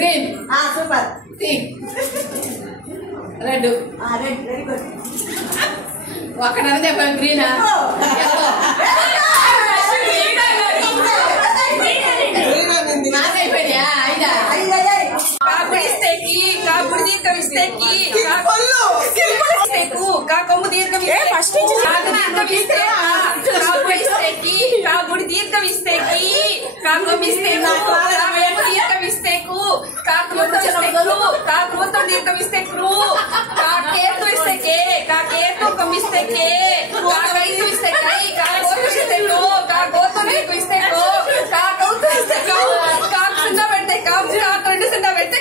Green. Super. Red. Red very good. ఒకటనే చెప్పాను గ్రీనా. నాకైపోయినా ఐదా. కాకుడి ఇస్తేకి కాకుడి దీర్ఘం ఇస్తేకి కాకొమ్ము దీర్ఘం ఇస్తేకి కాకుడి దీర్ఘం ఇస్తేకి కాకొమ్ము ఇస్తేకు కావేము దీర్ఘం ఇస్తేకు కాకృతం ఇస్తేకు కాకృతం దీర్ఘం ఇస్తేకు కాకేతు ఇస్తేకే కాకేతు కమ్మిస్తేకే కాకైతు ఇస్తేకై కాకోతు ఇస్తేకు కాకోతు నీకు ఇస్తేకు కాకౌతు ఇస్తేకు కాకు సున్నా పెడితే కాకు కాకు రెండు సున్నా పెడితే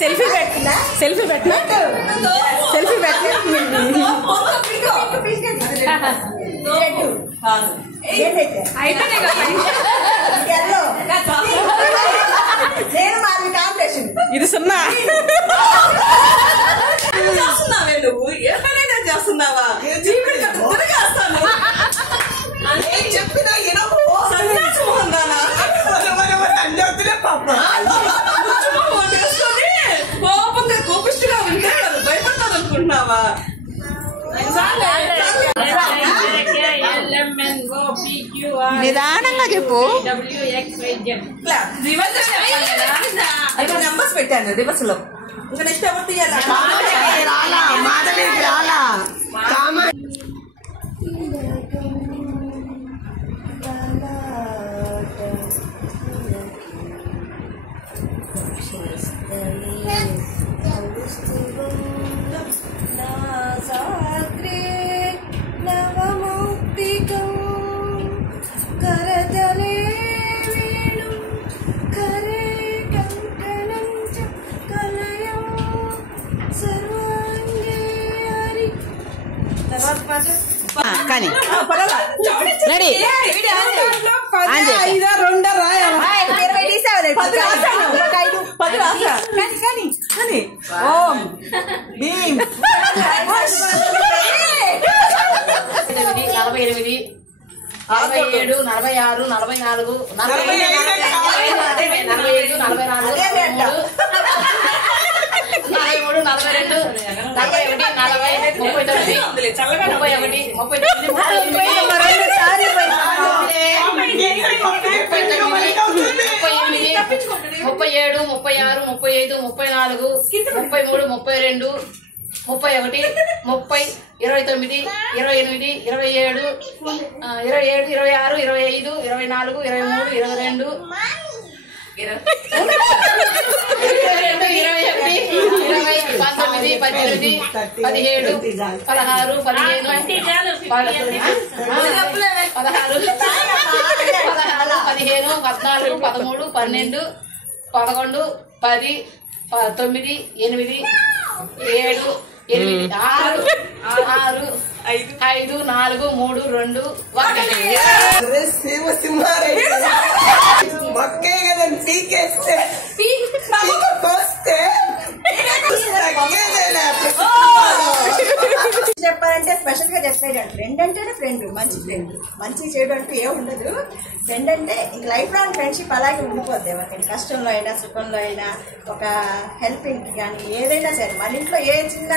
సెల్ఫీ పెట్టినా సెల్ఫీ పెట్టినా సెల్ఫీ పెట్టినా నేను మాది కాంపిటీషన్. ఇది సున్నా. చేస్తున్నావే నువ్వు ఎక్కడైనా చేస్తున్నావా చెప్పిన కోపంగా కోపిష్టిగా ఉంటే భయపడతాను అనుకుంటున్నావా? నిదానంగా చెప్పు. నెంబర్స్ పెట్టాను రివర్స్ లో. ఇంకా నెక్స్ట్ ఎవరు తీయాలి? కానీ రెడీ. 5 2 ఓం భీమ్ 48 47 46 44 45 45 44 43 42 41 40 39 37 36 35 34 33 32 31 30 29 28 27 26 25 24 23 22 చెప్పాలంటే స్పెషల్ గా చెప్పేది ఫ్రెండ్ అంటేనే ఫ్రెండ్, మంచి ఫ్రెండ్. మంచి చెడు అంటూ ఏం ఉండదు. ఫ్రెండ్ అంటే ఇంక లైఫ్ లాంగ్ ఫ్రెండ్షిప్ అలాగే ఉండిపోద్ది. ఎవరికైనా కష్టంలో అయినా సుఖంలో అయినా ఒక హెల్పింగ్ కానీ ఏదైనా సరే, మన ఇంట్లో ఏ చిన్న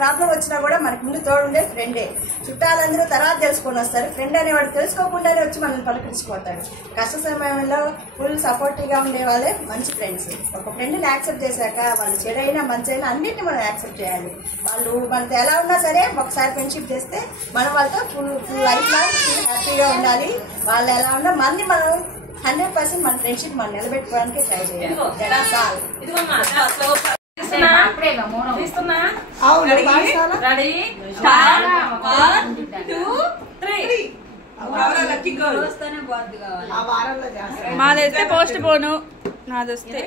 ప్రాబ్లం వచ్చినా కూడా మనకి ముందు తోడుండే ఫ్రెండే. చుట్టాలందరూ తర్వాత తెలుసుకొని వస్తారు. ఫ్రెండ్ అనేవాడు తెలుసుకోకుండానే వచ్చి మనల్ని పలకరించుకోతాడు. కష్ట సమయంలో ఫుల్ సపోర్టివ్ గా ఉండే వాళ్ళే మంచి ఫ్రెండ్స్. ఒక ఫ్రెండ్ని యాక్సెప్ట్ చేశాక వాళ్ళు చెడైనా మంచి అయినా అన్నింటినీ మనం యాక్సెప్ట్ చేయాలి. వాళ్ళు మనతో ఎలా ఉన్నా సరే ఒకసారి ఫ్రెండ్షిప్ చేస్తే మనం వాళ్ళతో ఫుల్ లైఫ్ లాంగ్ హ్యాపీగా ఉండాలి. వాళ్ళు ఎలా ఉన్నా మనని మనం 100% మన ఫ్రెండ్షిప్ మనం నిలబెట్టుకోవడానికి ట్రై చేయాలి. మాదైతే పోస్ట్ పోను, నాదొస్తే